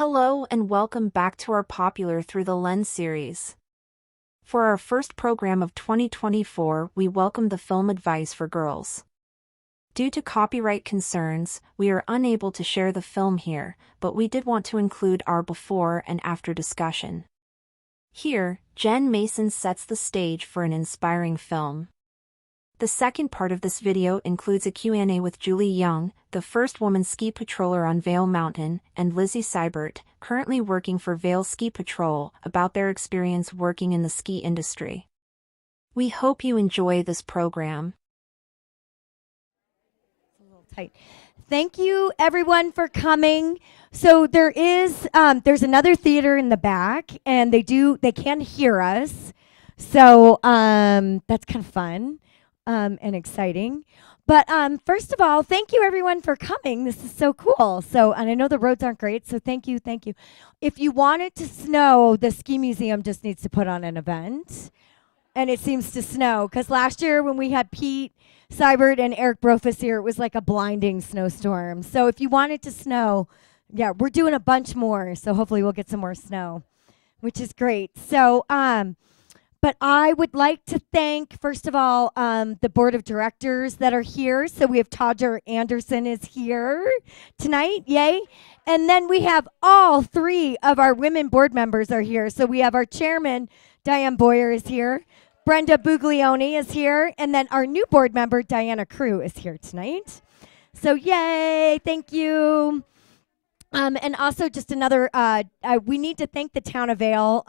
Hello and welcome back to our popular Through the Lens series. For our first program of 2024, we welcome the film Advice for Girls. Due to copyright concerns, we are unable to share the film here, but we did want to include our before and after discussion. Here, Jen Mason sets the stage for an inspiring film. The second part of this video includes a Q&A with Julie Young, the first woman ski patroller on Vail Mountain, and Lizzie Seibert, currently working for Vail Ski Patrol, about their experience working in the ski industry. We hope you enjoy this program. A little tight. Thank you, everyone, for coming. So there's another theater in the back, and they can hear us. So that's kind of fun. And exciting. But first of all, thank you everyone for coming. This is so cool. So, and I know the roads aren't great, so thank you. If you want it to snow, the ski museum just needs to put on an event. And it seems to snow, because last year when we had Pete Seibert and Eric Brofus here, it was like a blinding snowstorm. So if you want it to snow, yeah, we're doing a bunch more. So hopefully we'll get some more snow, which is great. So, but I would like to thank, first of all, the board of directors that are here. So we have Todger Anderson is here tonight, yay. And then we have all three of our women board members are here. So we have our chairman, Diane Boyer, is here. Brenda Buglione is here. And then our new board member, Diana Crew, is here tonight. So yay, thank you. And also just another, we need to thank the town of Vail.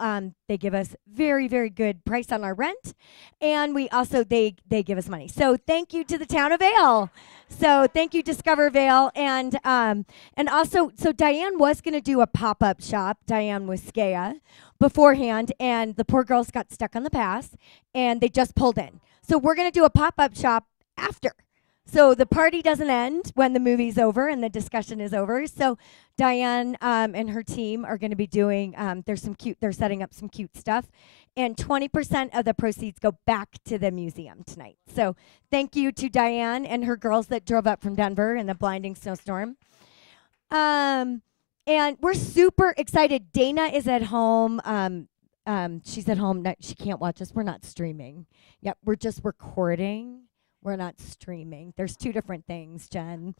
They give us very, very good price on our rent. And we also, they give us money. So thank you to the town of Vail. So thank you, Discover Vail. And also, so Diane was going to do a pop-up shop, Diane Wiskea, beforehand. And the poor girls got stuck on the pass. And they just pulled in. So we're going to do a pop-up shop after. So the party doesn't end when the movie's over and the discussion is over. So Diane and her team are going to be doing, they're setting up some cute stuff. And 20% of the proceeds go back to the museum tonight. So thank you to Diane and her girls that drove up from Denver in the blinding snowstorm. And we're super excited. Dana is at home. She's at home. She can't watch us. We're not streaming. Yep, we're just recording. We're not streaming. There's two different things, Jen.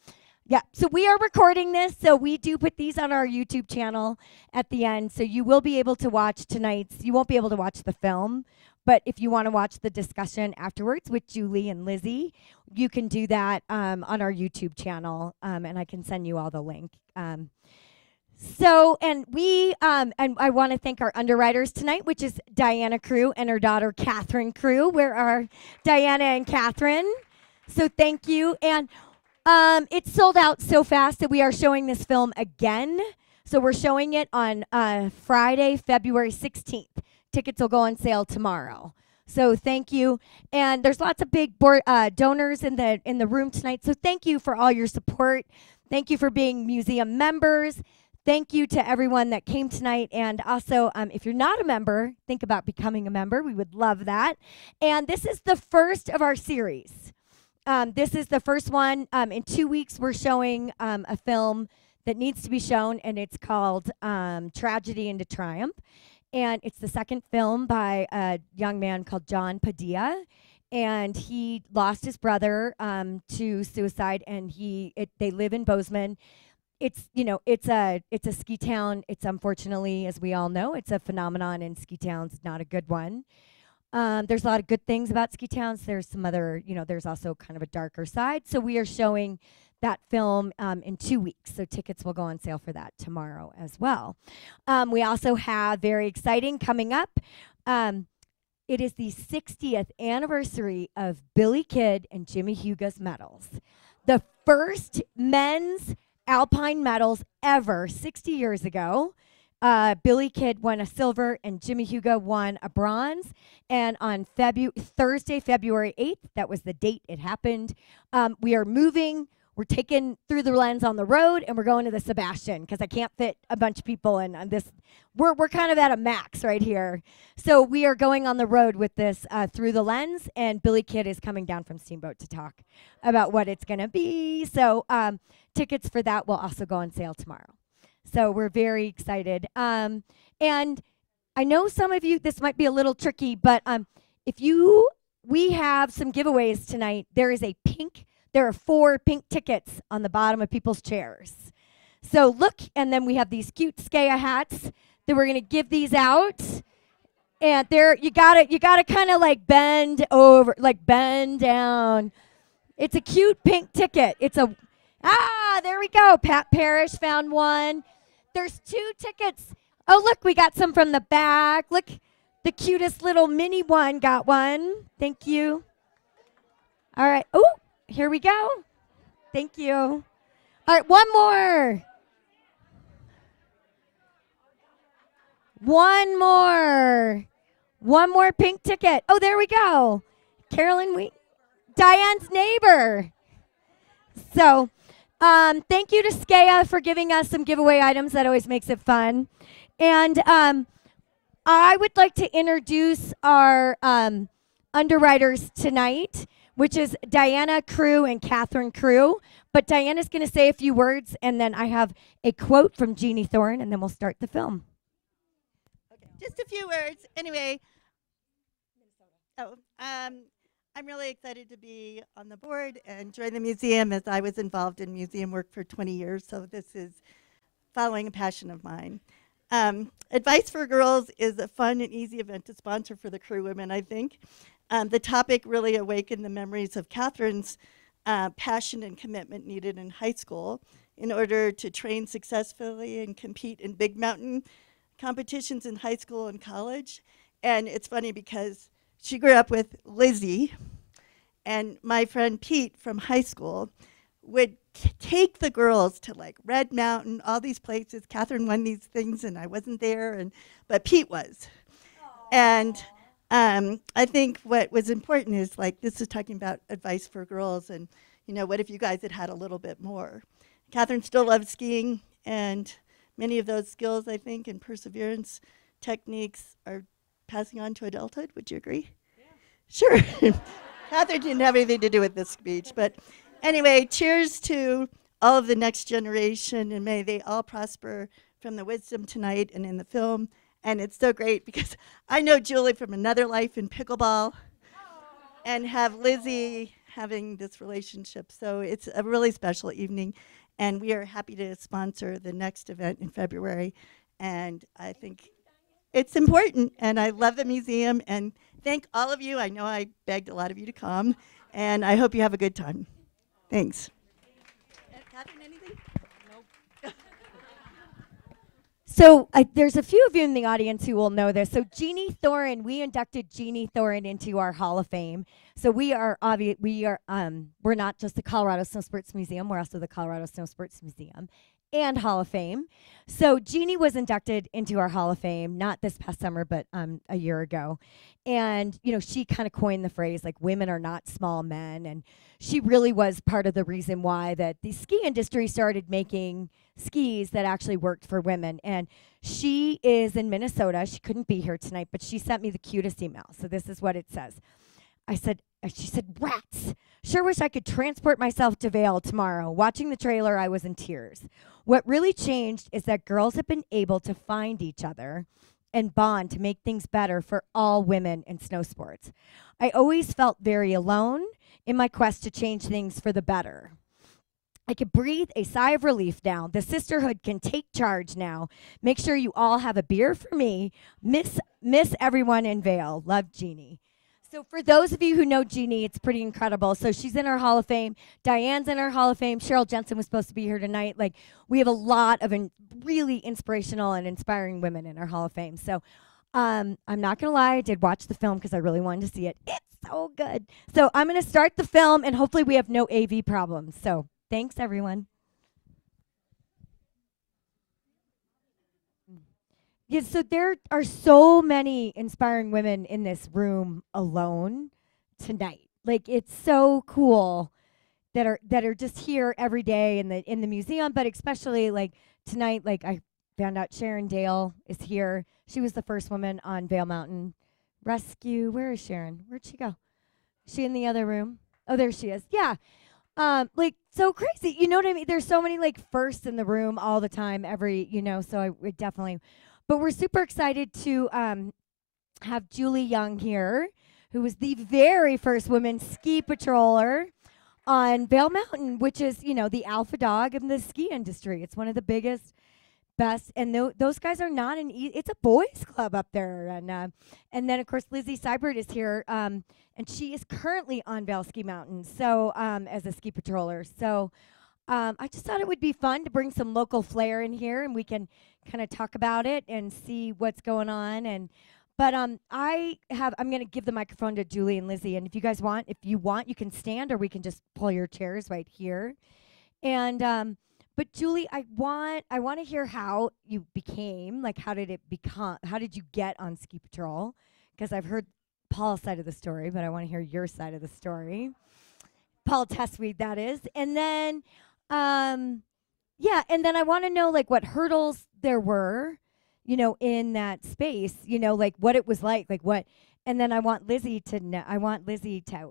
Yeah, so we are recording this, so we do put these on our YouTube channel at the end, so you will be able to watch tonight's. You won't be able to watch the film, but if you want to watch the discussion afterwards with Julie and Lizzie, you can do that on our YouTube channel, and I can send you all the link. So, and I want to thank our underwriters tonight, which is Diana Crew and her daughter, Katherine Crew. Where are Diana and Katherine? So thank you. And it sold out so fast that we are showing this film again. So we're showing it on Friday, February 16th. Tickets will go on sale tomorrow. So thank you. And there's lots of big donors in the room tonight. So thank you for all your support. Thank you for being museum members. Thank you to everyone that came tonight. And also, if you're not a member, think about becoming a member. We would love that. And this is the first of our series. This is the first one. In 2 weeks, we're showing a film that needs to be shown, and it's called Tragedy into Triumph. And it's the second film by a young man called John Padilla. And he lost his brother to suicide, and they live in Bozeman. It's a ski town. It's unfortunately, as we all know, it's a phenomenon in ski towns, not a good one. There's a lot of good things about ski towns. There's some other, there's also kind of a darker side. So we are showing that film in 2 weeks. So tickets will go on sale for that tomorrow as well. We also have very exciting coming up. It is the 60th anniversary of Billy Kidd and Jimmy Huga's medals. The first men's alpine medals ever 60 years ago. Billy Kidd won a silver and Jimmy Huga won a bronze. And on Thursday, February 8th, that was the date it happened, we are moving. We're taking Through the Lens on the road, and we're going to the Sebastian because I can't fit a bunch of people in on this. We're kind of at a max right here. So we are going on the road with this Through the Lens, and Billy Kidd is coming down from Steamboat to talk about what it's going to be. So tickets for that will also go on sale tomorrow. So we're very excited. And I know some of you, this might be a little tricky, but if you, we have some giveaways tonight. There are 4 pink tickets on the bottom of people's chairs. So look, and then we have these cute Skaya hats that we're gonna give these out. And there, you gotta kind of like bend over, like bend down. It's a cute pink ticket. There we go. Pat Parrish found one. There's 2 tickets. Oh, look, we got some from the back. Look, the cutest little mini one got one. Thank you. All right. Oh, here we go. Thank you. All right, one more. One more. One more pink ticket. Oh, there we go. Carolyn, Diane's neighbor. So, thank you to Skaya for giving us some giveaway items. That always makes it fun. And I would like to introduce our underwriters tonight, which is Diana Crew and Katherine Crew. But Diana's going to say a few words, and then I have a quote from Jeannie Thorne, and then we'll start the film. Okay, just a few words. Anyway, I'm really excited to be on the board and join the museum, as I was involved in museum work for 20 years, so this is following a passion of mine. Advice for Girls is a fun and easy event to sponsor for the Crew women, I think. The topic really awakened the memories of Catherine's passion and commitment needed in high school in order to train successfully and compete in big mountain competitions in high school and college. And it's funny because she grew up with Lizzie, and my friend Pete from high school would take the girls to like Red Mountain, all these places. Catherine won these things and I wasn't there, but Pete was. Aww. And I think what was important is like, this is talking about advice for girls, and what if you guys had had a little bit more? Catherine still loves skiing, and many of those skills, I think, and perseverance techniques are passing on to adulthood. Would you agree? Yeah. Sure. Catherine didn't have anything to do with this speech, but anyway, cheers to all of the next generation, and may they all prosper from the wisdom tonight and in the film. And it's so great because I know Julie from another life in pickleball and have Lizzie having this relationship. So it's a really special evening, and we are happy to sponsor the next event in February. And I think it's important, and I love the museum, and thank all of you. I know I begged a lot of you to come, and I hope you have a good time. Thanks. Catherine, anything? Nope. So there's a few of you in the audience who will know this. So Jeannie Thorne, we inducted Jeannie Thorne into our Hall of Fame. So we're not just the Colorado Snowsports Museum, we're also the Colorado Snowsports Museum and Hall of Fame. So Jeannie was inducted into our Hall of Fame, not this past summer, but a year ago. And, she kind of coined the phrase, like, women are not small men. And she really was part of the reason why that the ski industry started making skis that actually worked for women. And she is in Minnesota. She couldn't be here tonight, but she sent me the cutest email. So this is what it says. She said, rats. Sure wish I could transport myself to Vail tomorrow. Watching the trailer, I was in tears. What really changed is that girls have been able to find each other and bond to make things better for all women in snow sports. I always felt very alone in my quest to change things for the better. I can breathe a sigh of relief now. The sisterhood can take charge now. Make sure you all have a beer for me. Miss everyone in Vail. Love, Jeannie. So for those of you who know Jeannie, it's pretty incredible. So she's in our Hall of Fame. Diane's in our Hall of Fame. Cheryl Jensen was supposed to be here tonight. Like, we have a lot of really inspirational and inspiring women in our Hall of Fame. So I'm not going to lie. I did watch the film because I really wanted to see it. It's so good. So I'm going to start the film, and hopefully we have no AV problems. So thanks, everyone. Yeah, so there are so many inspiring women in this room alone tonight. Like, it's so cool that are just here every day in the museum, but especially like tonight. Like, I found out Sharon Dale is here. She was the first woman on Vail Mountain Rescue. Where is Sharon? Where'd she go? Is she in the other room? Oh, there she is. Yeah. Like so crazy. You know what I mean? There's so many like firsts in the room all the time, every, so I would definitely, but we're super excited to have Julie Young here, who was the very first woman ski patroller on Vail Mountain, which is, the alpha dog in the ski industry. It's one of the biggest, best, and those guys are not it's a boys club up there. And then of course Lizzie Seibert is here, and she is currently on Vail Ski Mountain, so as a ski patroller. So I just thought it would be fun to bring some local flair in here, and we can kind of talk about it and see what's going on. And but I'm going to give the microphone to Julie and Lizzie, and if you want, you can stand, or we can just pull your chairs right here. And but Julie, I want to hear how you became, like, how did it become? How did you get on ski patrol? Because I've heard Paul's side of the story, but I want to hear your side of the story. Paul Tessweed, that is. And then, yeah, and then I want to know, like, what hurdles there were, in that space, like what it was like what. And then I want Lizzie to know.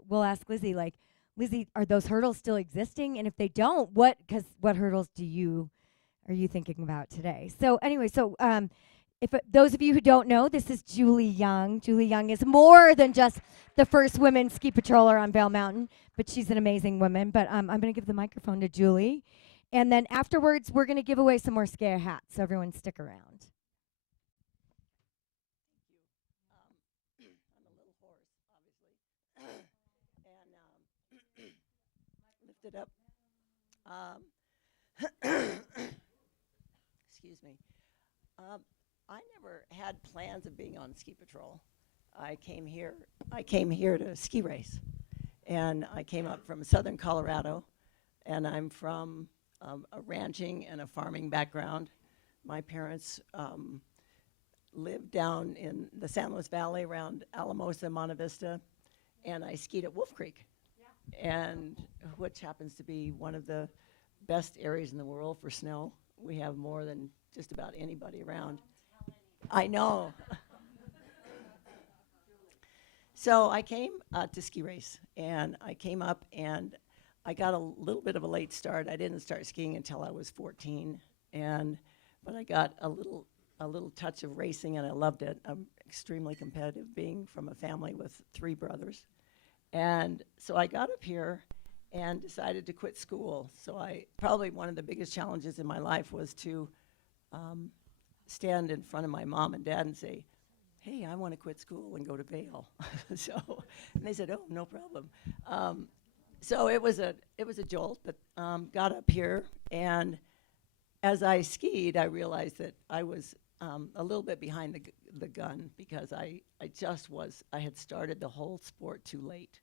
We'll ask Lizzie, like, Lizzie, are those hurdles still existing? And if they don't, what hurdles are you thinking about today? So anyway, if those of you who don't know, this is Julie Young. Julie Young is more than just the first women ski patroller on Vail Mountain, but she's an amazing woman. But I'm going to give the microphone to Julie. And then afterwards, we're going to give away some more scare hats, so everyone stick around. I'm a little hoarse, obviously, and lift it up. Excuse me. I never had plans of being on ski patrol. I came here to ski race, and I came up from southern Colorado, and I'm from a ranching and a farming background. My parents lived down in the San Luis Valley around Alamosa, Monte Vista, and I skied at Wolf Creek, and which happens to be one of the best areas in the world for snow. We have more than just about anybody around. I know. So I came to ski race, and I came up, and I got a little bit of a late start. I didn't start skiing until I was 14, but I got a little touch of racing, and I loved it. I'm extremely competitive, being from a family with 3 brothers. And so I got up here and decided to quit school. So probably one of the biggest challenges in my life was to stand in front of my mom and dad and say, hey, I want to quit school and go to Vail. And they said, oh, no problem. So it was a jolt, but got up here, and as I skied, I realized that I was a little bit behind the gun, because I had started the whole sport too late.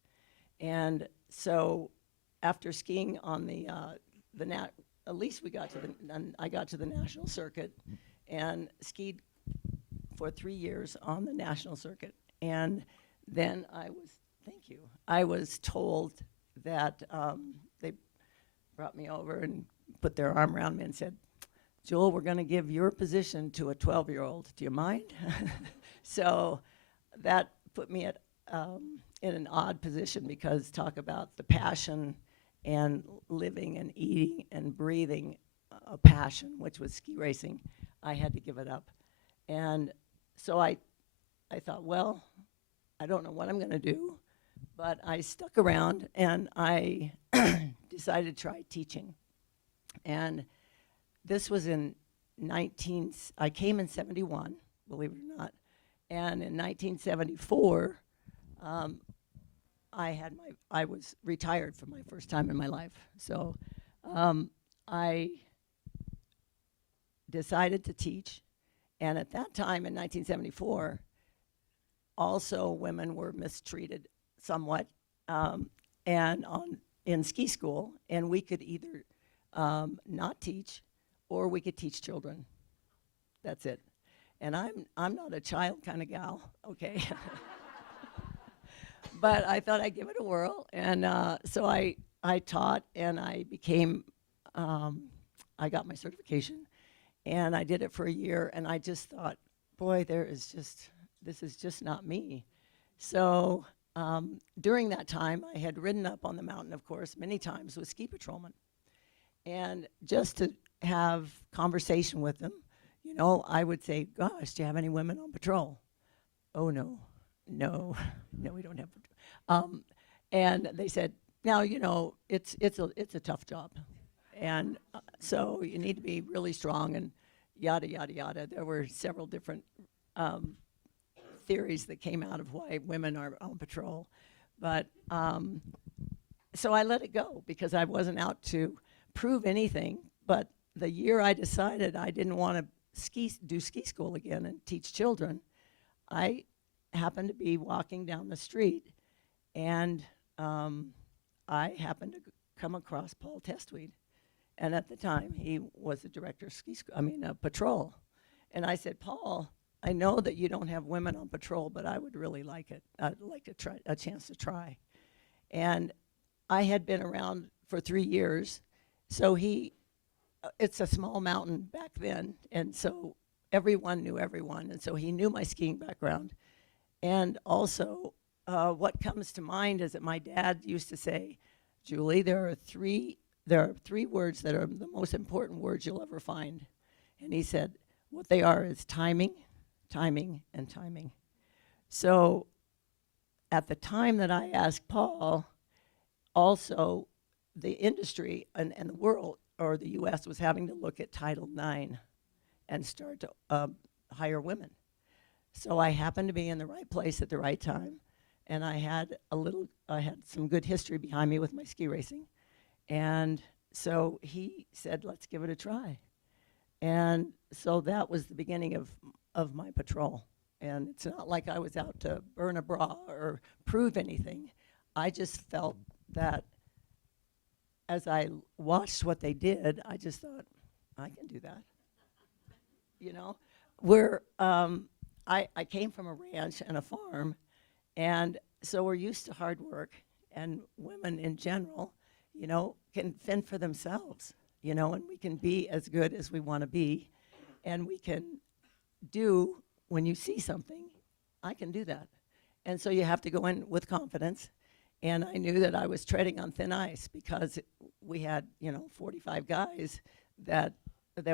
And so after skiing on at least I got to the national circuit and skied for 3 years on the national circuit. And then I was told that they brought me over and put their arm around me and said, Joel, we're going to give your position to a 12-year-old. Do you mind? So that put me in an odd position, because talk about the passion and living and eating and breathing a passion, which was ski racing. I had to give it up. And so I thought, well, I don't know what I'm going to do, but I stuck around, and I decided to try teaching. And this was I came in 71, believe it or not. And in 1974, I was retired for my first time in my life. So I decided to teach. And at that time in 1974, also women were mistreated somewhat, in ski school, and we could either not teach, or we could teach children. That's it. And I'm not a child kind of gal, okay? But I thought I'd give it a whirl, and so I taught, and I became, I got my certification, and I did it for a year, and I just thought, boy, this is just not me. So during that time, I had ridden up on the mountain, of course, many times with ski patrolmen. And just to have conversation with them, you know, I would say, gosh, do you have any women on patrol? Oh, no, no, no, we don't have patrol. And they said, now, you know, it's a tough job. And so you need to be really strong and yada, yada, yada. There were several different theories that came out of why women are on patrol. But so I let it go because I wasn't out to prove anything. But the year I decided I didn't want to do ski school again and teach children, I happened to be walking down the street, and I happened to come across Paul Testweed. And at the time, he was the director of patrol. And I said, Paul, I know that you don't have women on patrol, but I would really like it. I'd like to try a chance to try. And I had been around for 3 years, so it's a small mountain back then, and so everyone knew everyone, and so he knew my skiing background. And also, what comes to mind is that my dad used to say, Julie, there are three words that are the most important words you'll ever find. And he said, what they are is timing, timing, and timing. So at the time that I asked Paul, also the industry and the world, or the U.S., was having to look at Title IX and start to hire women. So I happened to be in the right place at the right time, and I had some good history behind me with my ski racing. And so he said, let's give it a try. And so that was the beginning of my patrol. And it's not like I was out to burn a bra or prove anything. I just felt that as I watched what they did, I just thought, I can do that. You know, I came from a ranch and a farm, and so we're used to hard work, and women in general, you know, can fend for themselves, you know, and we can be as good as we want to be, and we can do, when you see something, I can do that. And so you have to go in with confidence, and I knew that I was treading on thin ice because we had, you know, 45 guys that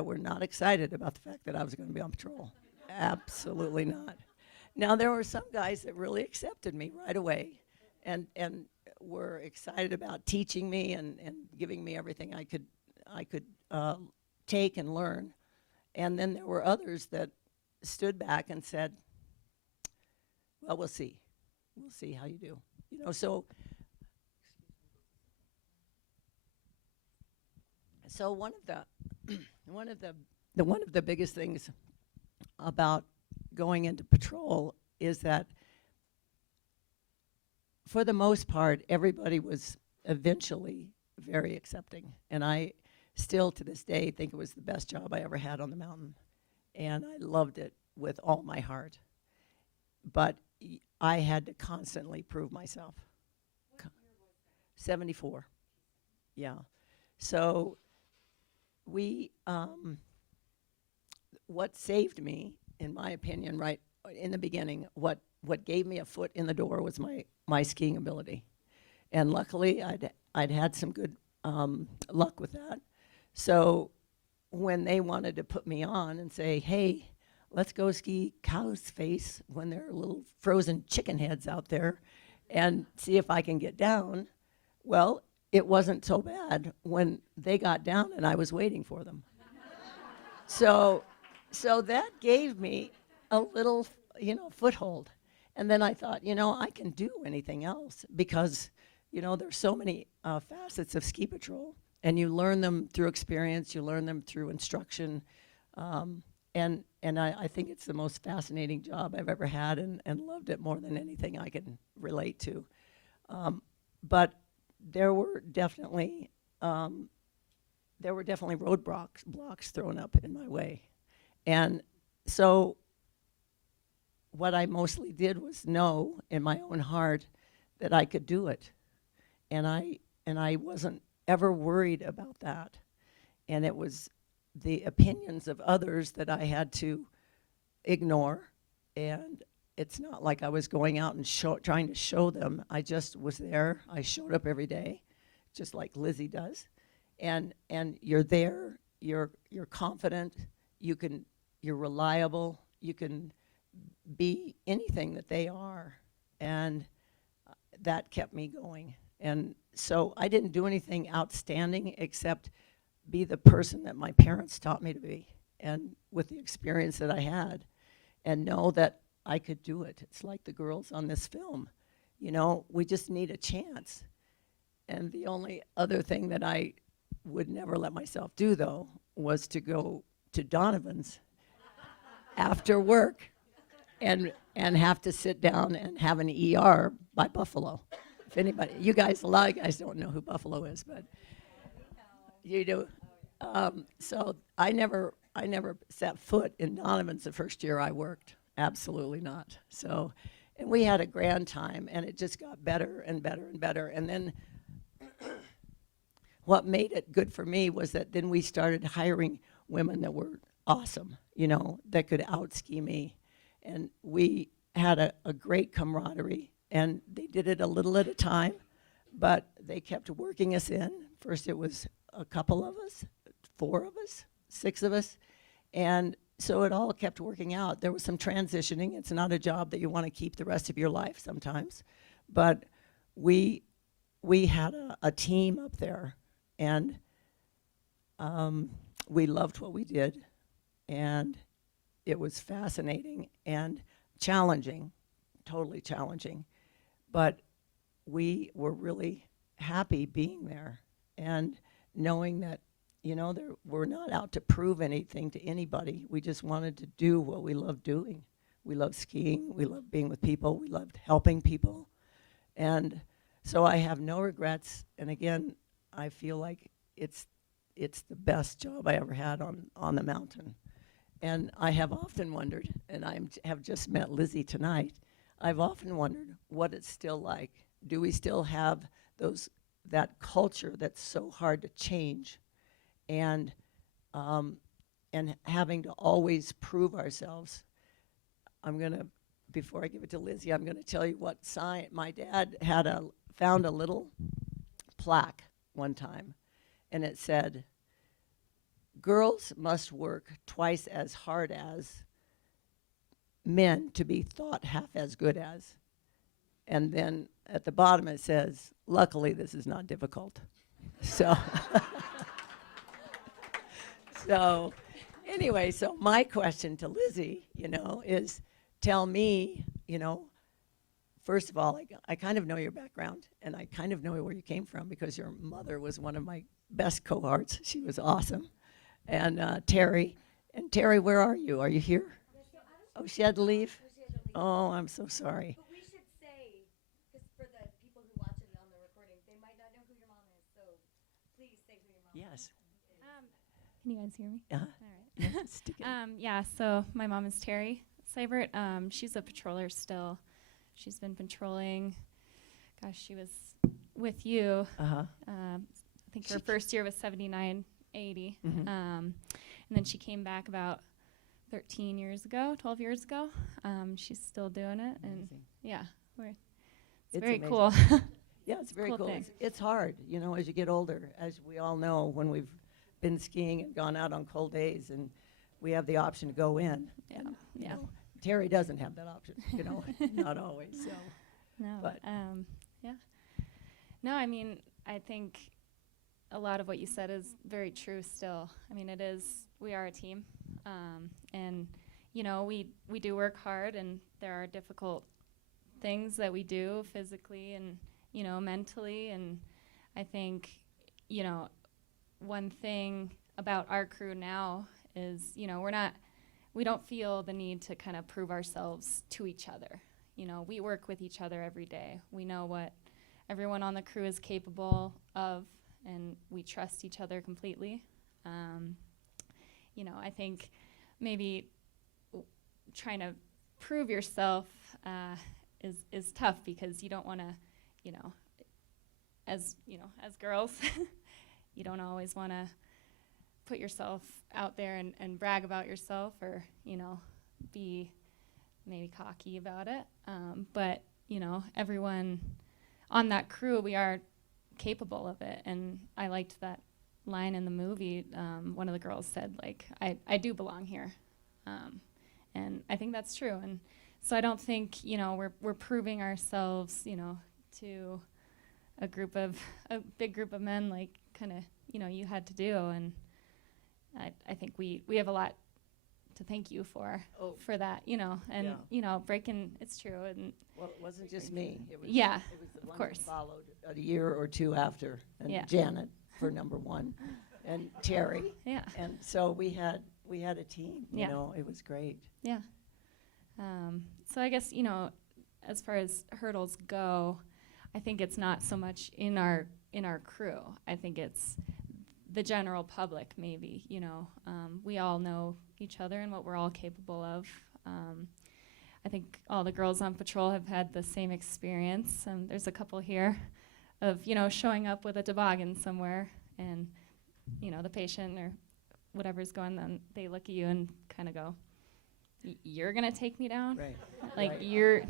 were not excited about the fact that I was going to be on patrol. Absolutely not. Now, there were some guys that really accepted me right away and were excited about teaching me and giving me everything I could take and learn. And then there were others that stood back and said, well, we'll see. We'll see how you do. You know, so one of the biggest things about going into patrol is that for the most part, everybody was eventually very accepting. And I still to this day think it was the best job I ever had on the mountain. And I loved it with all my heart. But I had to constantly prove myself. 74. Yeah. So what saved me, in my opinion, right in the beginning, what gave me a foot in the door was my skiing ability. And luckily, I'd had some good luck with that. So when they wanted to put me on and say, hey, let's go ski Cow's Face when there are little frozen chicken heads out there and see if I can get down, well, it wasn't so bad when they got down and I was waiting for them. So that gave me a little, you know, foothold. And then I thought, you know, I can do anything else because, you know, there's so many facets of ski patrol, and you learn them through experience, you learn them through instruction, and I think it's the most fascinating job I've ever had, and loved it more than anything I can relate to. But there were definitely roadblocks thrown up in my way. And so what I mostly did was know in my own heart that I could do it. And I wasn't ever worried about that. And it was the opinions of others that I had to ignore. And it's not like I was going out and trying to show them. I just was there. I showed up every day, just like Lizzie does. And you're there. You're confident. You're reliable. You can be anything that they are, and that kept me going. And so I didn't do anything outstanding except be the person that my parents taught me to be, and with the experience that I had, and know that I could do it. It's like the girls on this film. You know, we just need a chance. And the only other thing that I would never let myself do, though, was to go to Donovan's after work and have to sit down and have an ER by Buffalo. If anybody, a lot of guys don't know who Buffalo is, but you do. So I never set foot in Donovan's the first year I worked. Absolutely not. So, and we had a grand time, and it just got better and better and better. And then what made it good for me was that then we started hiring women that were awesome, you know, that could out-ski me. And we had a great camaraderie, and they did it a little at a time, but they kept working us in. First it was a couple of us, 4 of us, 6 of us, and so it all kept working out. There was some transitioning. It's not a job that you want to keep the rest of your life sometimes, but we had a team up there, and we loved what we did, and it was fascinating and challenging, totally challenging, but we were really happy being there and knowing that, you know, we're not out to prove anything to anybody. We just wanted to do what we loved doing. We loved skiing, we loved being with people, we loved helping people. And so I have no regrets. And again, I feel like it's the best job I ever had on the mountain. And I have often wondered, and I have just met Lizzie tonight, I've often wondered what it's still like. Do we still have that culture that's so hard to change, and having to always prove ourselves? Before I give it to Lizzie, I'm gonna tell you what sign. My dad found a little plaque one time, and it said, "Girls must work twice as hard as men to be thought half as good as." And then at the bottom it says, "Luckily, this is not difficult." So, so anyway, so my question to Lizzie, you know, is tell me, you know, first of all, I kind of know your background, and I kind of know where you came from because your mother was one of my best cohorts. She was awesome. And Terry, where are you? Are you here? Oh, she had to leave? Oh, I'm so sorry. But we should say, because for the people who watch it on the recording, they might not know who your mom is, so please say who your mom Yes. is. Can you guys hear me? Uh-huh. All right. Stick it. Yeah, so my mom is Terry Seibert. She's a patroller still. She's been patrolling. Gosh, she was with you. Uh-huh. I think her first year was 79, 80. Mhm. And then she came back about 13 years ago, 12 years ago. She's still doing it. And Amazing. yeah, it's It's very amazing. cool. Yeah, it's very Cool cool. thing. It's hard, you know, as you get older, as we all know, when we've been skiing and gone out on cold days, and we have the option to go in. Yeah, And, you yeah. know, Terry doesn't have that option, you know, not always. So No, But- yeah. No, I mean, I think a lot of what you said is very true still. I mean, we are a team. And, you know, we do work hard, and there are difficult things that we do physically and, you know, mentally. And I think, you know, one thing about our crew now is, you know, we don't feel the need to kind of prove ourselves to each other. You know, we work with each other every day. We know what everyone on the crew is capable of, and we trust each other completely. You know, I think maybe trying to prove yourself is tough, because you don't want to, you know, as girls, you don't always want to put yourself out there and brag about yourself, or, you know, be maybe cocky about it. But, you know, everyone on that crew, we are capable of it. And I liked that line in the movie. One of the girls said, like, I do belong here. And I think that's true. And so I don't think, you know, we're proving ourselves, you know, to a big group of men, like kind of, you know, you had to do. And I think we have a lot to thank you for that, you know, and, you know, it's true. And well, it wasn't just me. It was, yeah, it was the of one course. that followed a year or two after, and Janet for number one, and Terry. Yeah. And so we had a team, you know, it was great. Yeah. So I guess, you know, as far as hurdles go, I think it's not so much in our crew. I think it's the general public, maybe, you know. We all know each other and what we're all capable of. I think all the girls on patrol have had the same experience. There's a couple here of, you know, showing up with a toboggan somewhere and, you know, the patient or whatever's going on, they look at you and kind of go, you're going to take me down? Right. Like, right. you're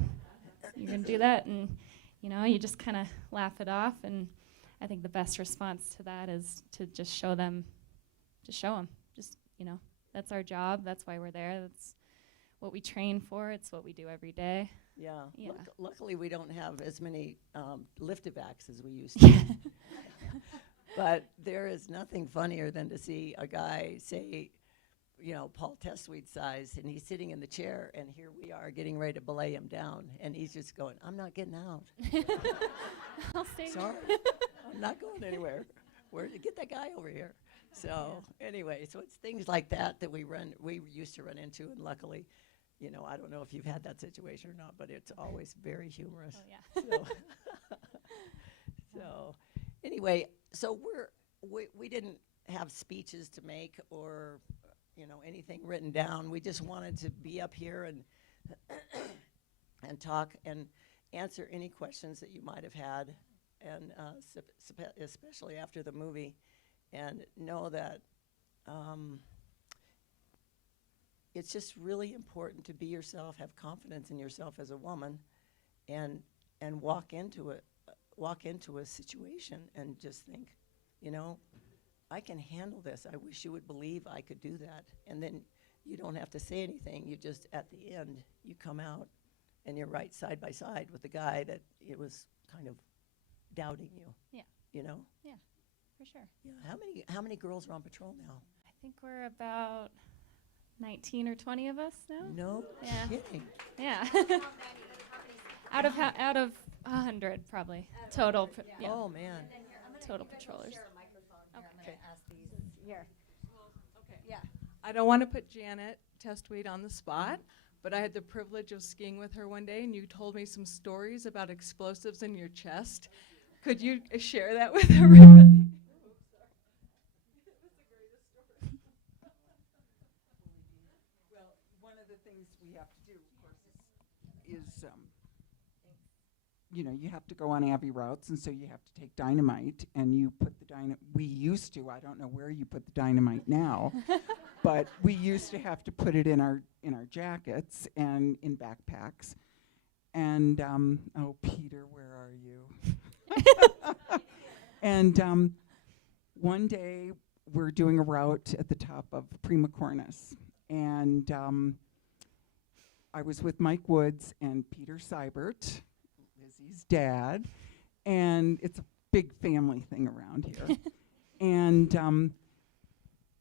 going to do that? And, you know, you just kind of laugh it off. And I think the best response to that is to just show them. Just, you know, that's our job. That's why we're there. That's what we train for. It's what we do every day. Yeah. Yeah. Luckily, we don't have as many lift-evacs as we used to. But there is nothing funnier than to see a guy say, you know, Paul Testweed size, and he's sitting in the chair, and here we are getting ready to belay him down, and he's just going, I'm not getting out. I'll stay Sorry, I'm not going anywhere. Get that guy over here. So anyway, so it's things like that we used to run into, and luckily, you know, I don't know if you've had that situation or not, but it's always very humorous. Oh, yeah. So anyway, so we didn't have speeches to make or, you know, anything written down. We just wanted to be up here and and talk and answer any questions that you might have had, and especially after the movie, and know that it's just really important to be yourself, have confidence in yourself as a woman, and walk into a situation and just think, you know, I can handle this. I wish you would believe I could do that. And then you don't have to say anything. You just, at the end, you come out and you're right side by side with the guy that it was kind of doubting you. Yeah. You know? Yeah, for sure. Yeah. How many girls are on patrol now? I think we're about 19 or 20 of us now. No kidding. Yeah. out of 100 probably total. Yeah. Oh man. Total patrollers. Okay. Ask these here. Okay. Yeah. I don't want to put Janet Testweed on the spot, but I had the privilege of skiing with her one day, and you told me some stories about explosives in your chest. Could you share that with everybody? Well, one of the things we have to do, of course, is you know, you have to go on Abbey routes, and so you have to take dynamite, and you put the dynamite. We used to. I don't know where you put the dynamite now, but we used to have to put it in our jackets and in backpacks. And oh, Peter, where are you? And one day we're doing a route at the top of Prima Cornice, and I was with Mike Woods and Peter Seibert, Lizzie's dad, and it's a big family thing around here. And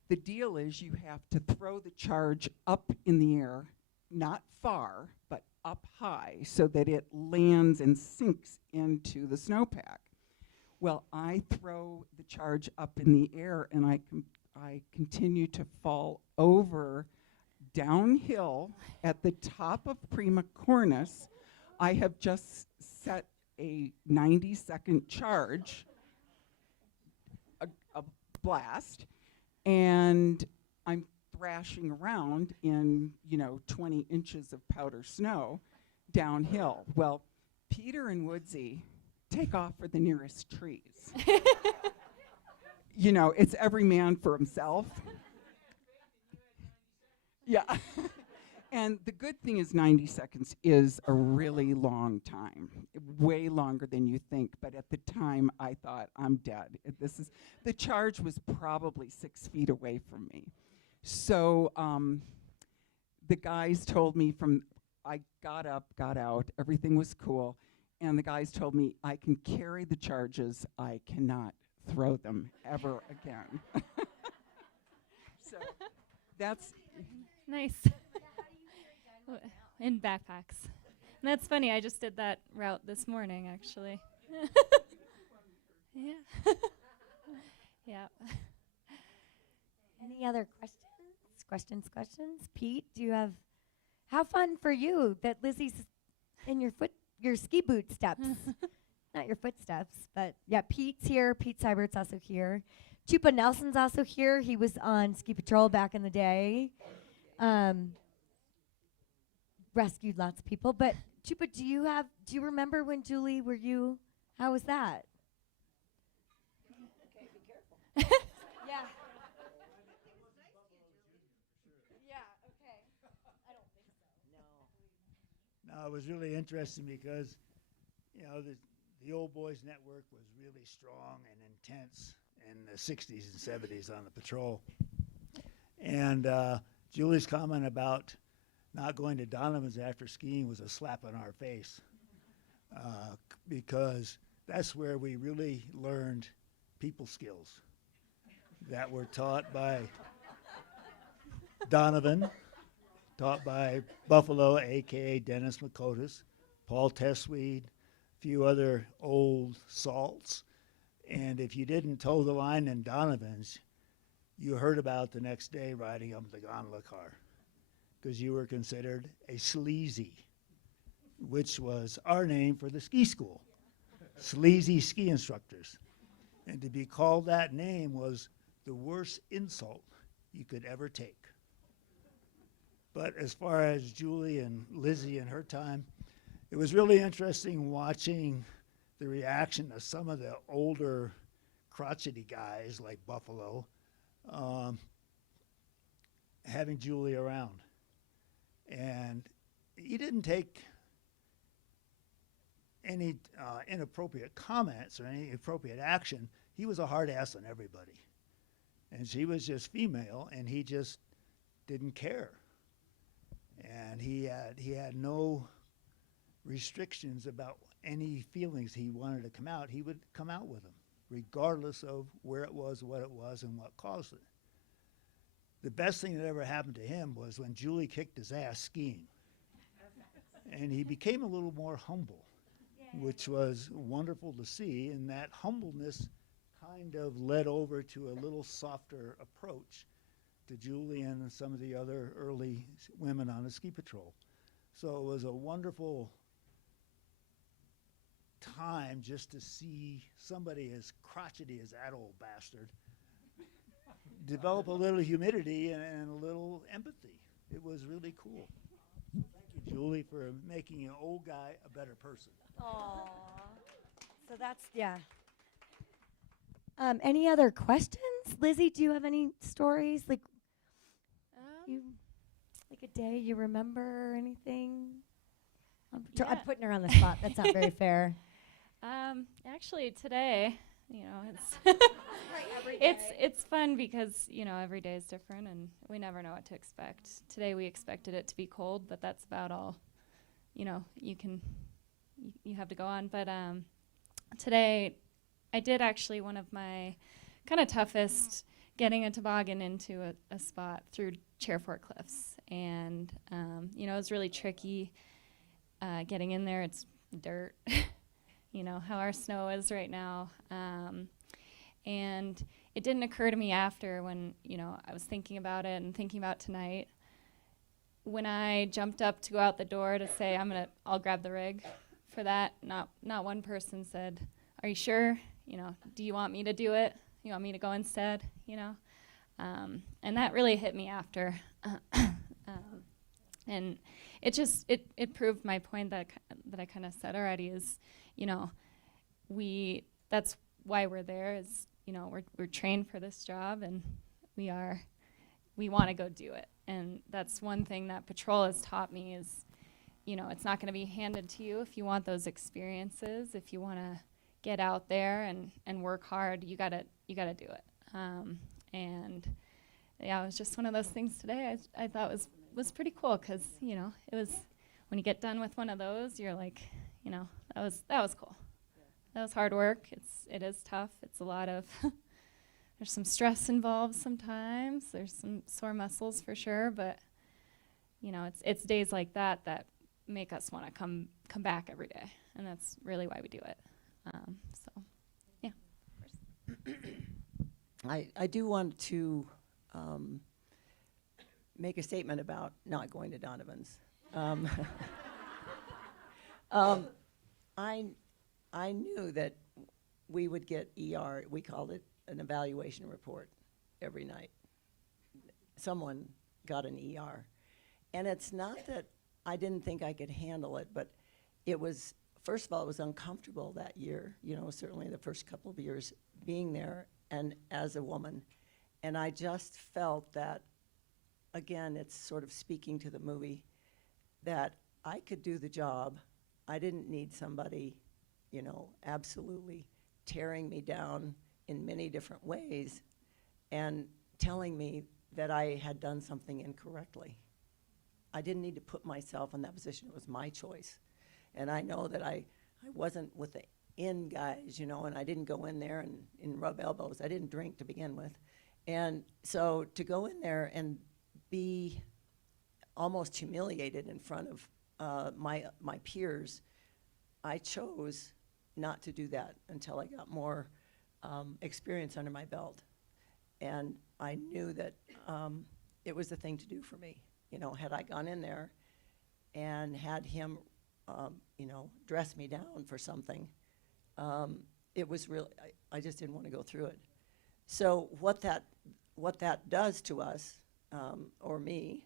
the deal is you have to throw the charge up in the air, not far, but up high, so that it lands and sinks into the snowpack. Well, I throw the charge up in the air, and I continue to fall over downhill at the top of Prima Cornice. I have just set a 90-second charge, a blast, and I'm thrashing around in, 20 inches of powder snow downhill. Well, Peter and Woodsy take off for the nearest trees. It's every man for himself. Yeah. And the good thing is 90 seconds is a really long time, way longer than you think. But at the time, I thought, I'm dead. The charge was probably 6 feet away from me. So the guys told me I got up, got out, everything was cool. And the guys told me, I can carry the charges, I cannot throw them ever again. So that's... Nice. In backpacks. And that's funny, I just did that route this morning, actually. Yeah. Yeah. Any other questions? Pete, do you have, how fun for you that Lizzie's in your ski boot steps. Not your footsteps, but yeah, Pete's here. Pete Seibert's also here. Chupa Nelson's also here. He was on Ski Patrol back in the day. Rescued lots of people. But Chupa, do you remember when Julie, how was that? Okay, be careful. Yeah. Yeah, okay. I don't think so. No, it was really interesting because, the Old Boys Network was really strong and intense in the 60s and 70s on the patrol. And Julie's comment about not going to Donovan's after skiing was a slap on our face because that's where we really learned people skills that were taught by Donovan, taught by Buffalo, a.k.a. Dennis McCotus, Paul Tessweed, a few other old salts. And if you didn't toe the line in Donovan's, you heard about the next day riding up the gondola car because you were considered a sleazy, which was our name for the ski school, sleazy ski instructors. And to be called that name was the worst insult you could ever take. But as far as Julie and Lizzie and her time, it was really interesting watching the reaction of some of the older crotchety guys like Buffalo having Julie around. And he didn't take any inappropriate comments or any appropriate action. He was a hard ass on everybody. And she was just female, and he just didn't care. And he had no restrictions about any feelings he wanted to come out. He would come out with them, regardless of where it was, what it was, and what caused it. The best thing that ever happened to him was when Julie kicked his ass skiing. And he became a little more humble, which was wonderful to see. And that humbleness kind of led over to a little softer approach to Julie and some of the other early women on the ski patrol. So it was a wonderful time just to see somebody as crotchety as that old bastard develop a little humility and a little empathy. It was really cool. Thank you, Julie, for making an old guy a better person. Aww. So that's, yeah. Any other questions? Lizzie, do you have any stories? Like a day you remember or anything? Yeah. I'm putting her on the spot. That's not very fair. Actually, today, it's it's fun because every day is different and we never know what to expect. Today we expected it to be cold, but that's about all you have to go on. But today I did actually one of my kind of toughest getting a toboggan into a spot through Chairfort Cliffs, and it was really tricky getting in there. It's dirt. How our snow is right now. And it didn't occur to me after when, I was thinking about it and thinking about tonight. When I jumped up to go out the door to say, I'll grab the rig for that, not one person said, are you sure? Do you want me to do it? You want me to go instead? And that really hit me after. And it proved my point that I kind of said already is, that's why we're there is, we're trained for this job and we want to go do it. And that's one thing that patrol has taught me is, you know, it's not going to be handed to you. If you want those experiences, if you want to get out there and work hard, you gotta do it. And yeah, it was just one of those things today I thought was pretty cool, because, you know, it was, when you get done with one of those, you're like, you know, that was cool. That was hard work. It is tough. It's a lot of there's some stress involved sometimes. There's some sore muscles for sure, but you know, it's days like that that make us want to come back every day, and that's really why we do it. So, yeah. I do want to make a statement about not going to Donovan's. I knew that we would get ER, we called it an evaluation report every night. Someone got an ER. And it's not that I didn't think I could handle it, but it was, first of all, it was uncomfortable that year, you know, certainly the first couple of years being there and as a woman. And I just felt that, again, it's sort of speaking to the movie, that I could do the job. I didn't need somebody, you know, absolutely tearing me down in many different ways and telling me that I had done something incorrectly. I didn't need to put myself in that position. It was my choice. And I know that I wasn't with the in guys, you know, and I didn't go in there and rub elbows. I didn't drink to begin with. And so to go in there and be almost humiliated in front of my peers, I chose not to do that until I got more experience under my belt. And I knew that it was the thing to do for me. You know, had I gone in there and had him, you know, dress me down for something, it was really, I just didn't want to go through it. So what that does to us, or me,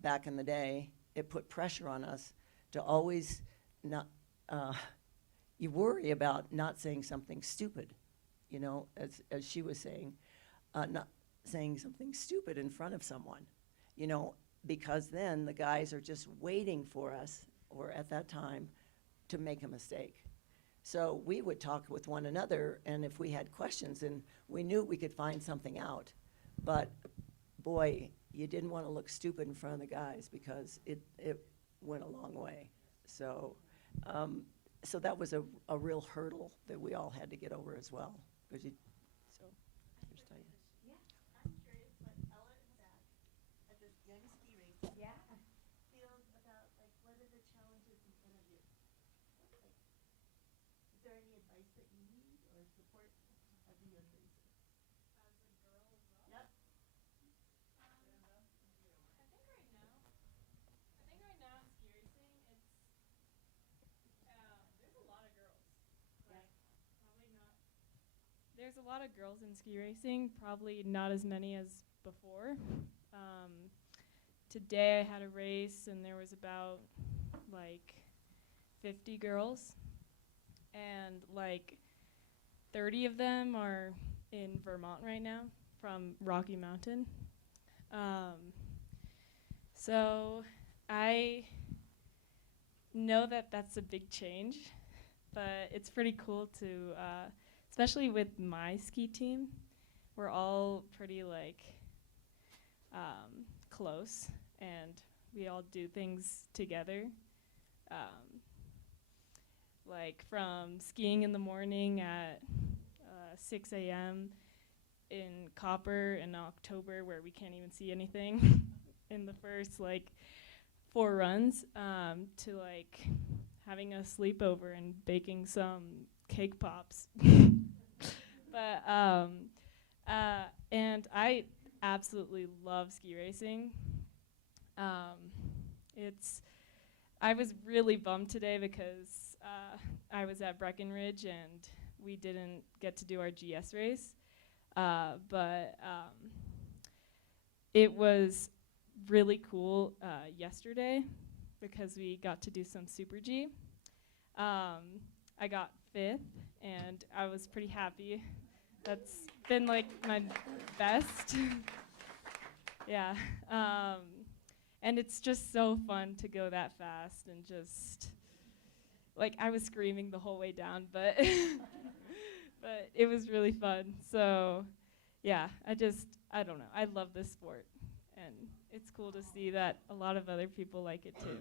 back in the day, it put pressure on us to always not, you worry about not saying something stupid, you know, as she was saying, not saying something stupid in front of someone, you know, because then the guys are just waiting for us, or at that time, to make a mistake. So we would talk with one another, and if we had questions, and we knew we could find something out, but boy, you didn't want to look stupid in front of the guys, because it went a long way. So so that was a real hurdle that we all had to get over as well. So here's Diana. I'm curious what Ella and Zach at this young ski race feels about, like, what are the challenges in front of you? Like, is there any advice that you need or support as a young racer? As a girl as well? Yep. I think right now in ski racing, it's there's a lot of girls. Like, probably not. There's a lot of girls in ski racing, probably not as many as before. Today I had a race and there was about like 50 girls, and like 30 of them are in Vermont right now from Rocky Mountain. So I know that that's a big change, but it's pretty cool to, especially with my ski team, we're all pretty like close, and we all do things together. Like from skiing in the morning at 6 a.m. in Copper in October, where we can't even see anything in the first like 4 runs, to like having a sleepover and baking some cake pops. But and I absolutely love ski racing. I was really bummed today because I was at Breckenridge and we didn't get to do our GS race, but it was really cool yesterday because we got to do some Super G. I got 5th, and I was pretty happy. That's been like my best. Yeah. And it's just so fun to go that fast and just, like, I was screaming the whole way down, but but it was really fun. So, yeah, I don't know. I love this sport. And it's cool to see that a lot of other people like it too.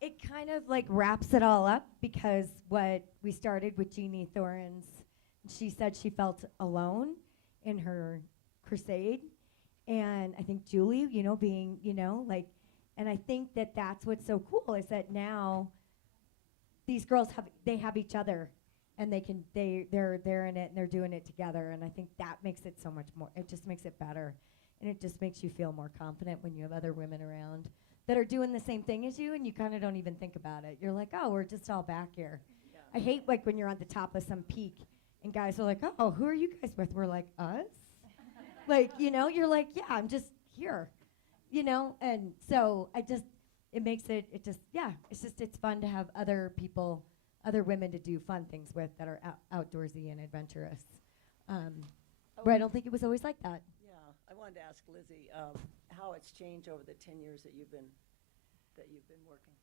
It kind of like wraps it all up, because what we started with Jeannie Thorens, she said she felt alone in her crusade. And I think Julie, being, and I think that that's what's so cool, is that now these girls have each other, and they're in it and they're doing it together. And I think that makes it so much more, it just makes it better. And it just makes you feel more confident when you have other women around that are doing the same thing as you, and you kind of don't even think about it. You're like, oh, we're just all back here. Yeah. I hate like when you're on the top of some peak and guys are like, oh, who are you guys with? We're like, us? Like, you're like, yeah, I'm just here, And so it makes it's fun to have other people, other women to do fun things with that are outdoorsy and adventurous. Where I don't think it was always like that. Yeah, I wanted to ask Lizzie how it's changed over the 10 years that you've been working.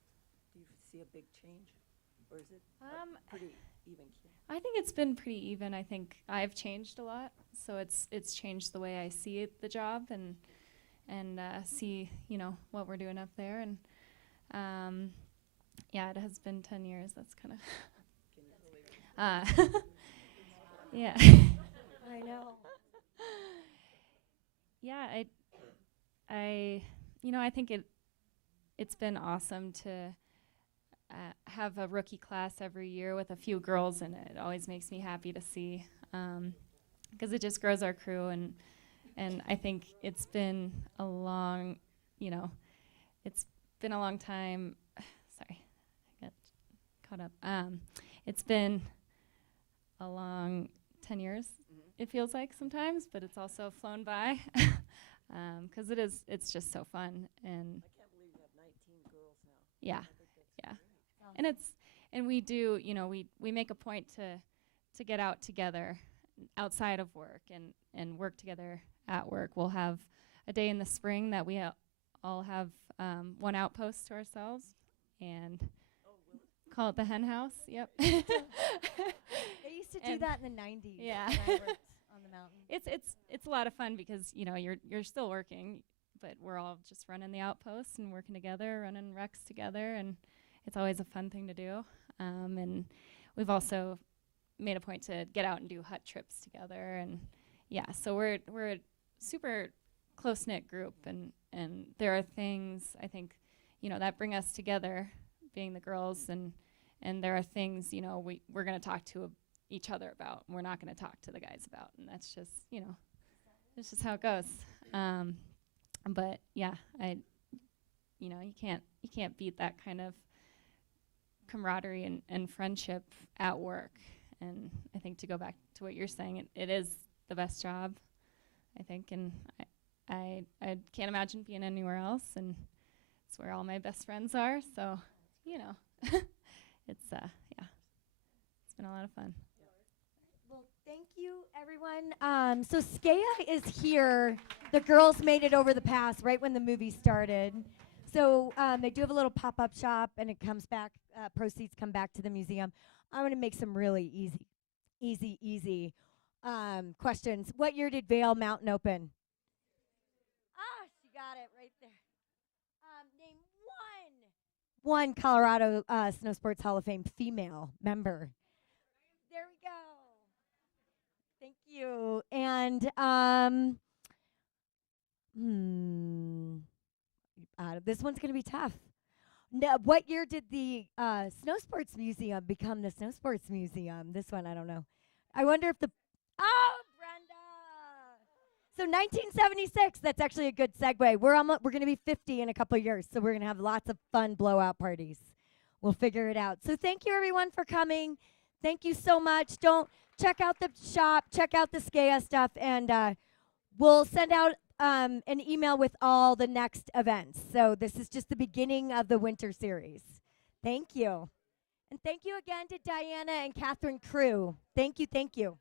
Do you see a big change, or is it pretty even? I think it's been pretty even. I think I've changed a lot, so it's changed the way I see the job and see what we're doing up there, and yeah, it has been 10 years. That's kind of yeah. I know. Yeah, I think it's been awesome to have a rookie class every year with a few girls in it. It always makes me happy to see, because it just grows our crew, and I think it's been a long, it's been a long time. Sorry, I got caught up. It's been a long 10 years. It feels like sometimes, but it's also flown by, because it's just so fun. And I can't believe you have 19 girls now. yeah, I think that's yeah. great. And we do, we make a point to get out together outside of work and work together at work. We'll have a day in the spring that we all have one outpost to ourselves, and call it the hen house. Yep. They used to do that in the 90s. Yeah. when I worked on the mountain. It's a lot of fun, because you're still working, but we're all just running the outposts and working together, running recs together, and it's always a fun thing to do. And we've also made a point to get out and do hut trips together, and yeah, so we're a super close knit group, and there are things I think that bring us together, being the girls, and there are things we're going to talk to each other about, and we're not going to talk to the guys about, and that's just it's just how it goes. But yeah, you can't beat that kind of camaraderie and friendship at work. And I think, to go back to what you're saying, it is the best job, I think, and I can't imagine being anywhere else, and it's where all my best friends are, so it's it's been a lot of fun. Well, thank you, everyone. So Skea is here. The girls made it over the pass right when the movie started. So they do have a little pop-up shop, and it comes back. Proceeds come back to the museum. I'm going to make some really easy questions. What year did Vail Mountain open? Ah, she got it right there. Name one Colorado Snowsports Hall of Fame female member. There we go. Thank you. And this one's going to be tough. No, what year did the Snowsports Museum become the Snowsports Museum? This one, I don't know. I wonder if Brenda. So 1976. That's actually a good segue. We're going to be 50 in a couple of years, so we're going to have lots of fun blowout parties. We'll figure it out. So thank you, everyone, for coming. Thank you so much. Don't check out the shop, check out the Skea stuff, and we'll send out an email with all the next events. So this is just the beginning of the winter series. Thank you. And thank you again to Diana and Katherine Crew. Thank you, thank you.